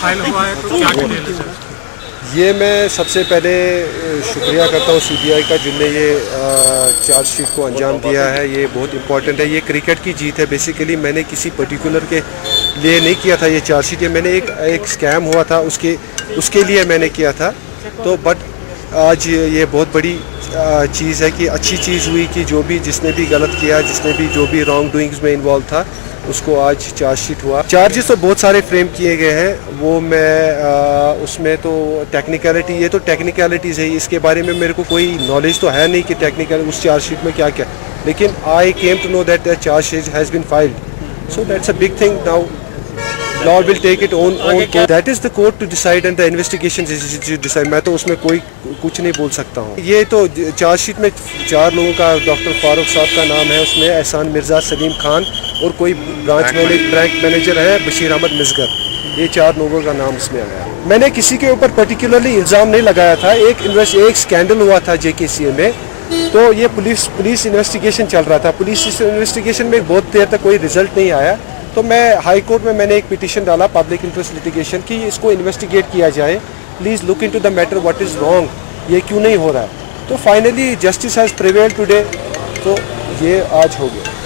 File हुआ है तो क्या डिटेल है? ये मैं सबसे पहले शुक्रिया करता हूँ सीबीआई का जिनने ये चार्जशीट को अंजाम दिया है। ये बहुत इंपॉर्टेंट है, ये क्रिकेट की जीत है। बेसिकली मैंने किसी पर्टिकुलर के लिए नहीं किया था ये चार्जशीट, ये मैंने एक स्कैम हुआ था उसके लिए मैंने किया था। तो बट आज ये बहुत बड़ी चीज़ है कि अच्छी चीज़ हुई कि जिसने भी गलत किया, जिसने भी जो भी रॉन्ग डूइंग्स में इन्वॉल्व था, उसको आज चार्जशीट हुआ। चार्जेस तो बहुत सारे फ्रेम किए गए हैं, वो मैं उसमें तो ये तो टेक्निकलिटीज़ है, इसके बारे में मेरे को कोई नॉलेज तो है नहीं कि टेक्निकल उस चार्जशीट में क्या क्या, लेकिन I came to know that the chargesheet has been filed, so that's a big thing. Now law will take it on court. That is the court to decide and the investigation to decide. मैं तो उसमें कुछ नहीं बोल सकता हूँ। ये तो चार्जशीट में 4 लोगों का, डॉक्टर फारूक साहब का नाम है उसमें, एहसान मिर्ज़ा, सलीम खान और कोई ब्रांच मैनेजर है बशीर अहमद मिसगर, ये 4 लोगों का नाम इसमें आया। मैंने किसी के ऊपर पर्टिकुलरली इल्ज़ाम नहीं लगाया था। एक स्कैंडल हुआ था JKCA में, तो ये पुलिस इन्वेस्टिगेशन चल रहा था। पुलिस इन्वेस्टिगेशन में बहुत देर तक कोई रिजल्ट नहीं आया, तो मैं हाई कोर्ट में मैंने एक पिटीशन डाला पब्लिक इंटरेस्ट लिटिगेशन कि इसको इन्वेस्टिगेट किया जाए, please look into the matter, what is wrong, ये क्यों नहीं हो रहा है। तो finally justice has prevailed today, तो ये आज हो गया।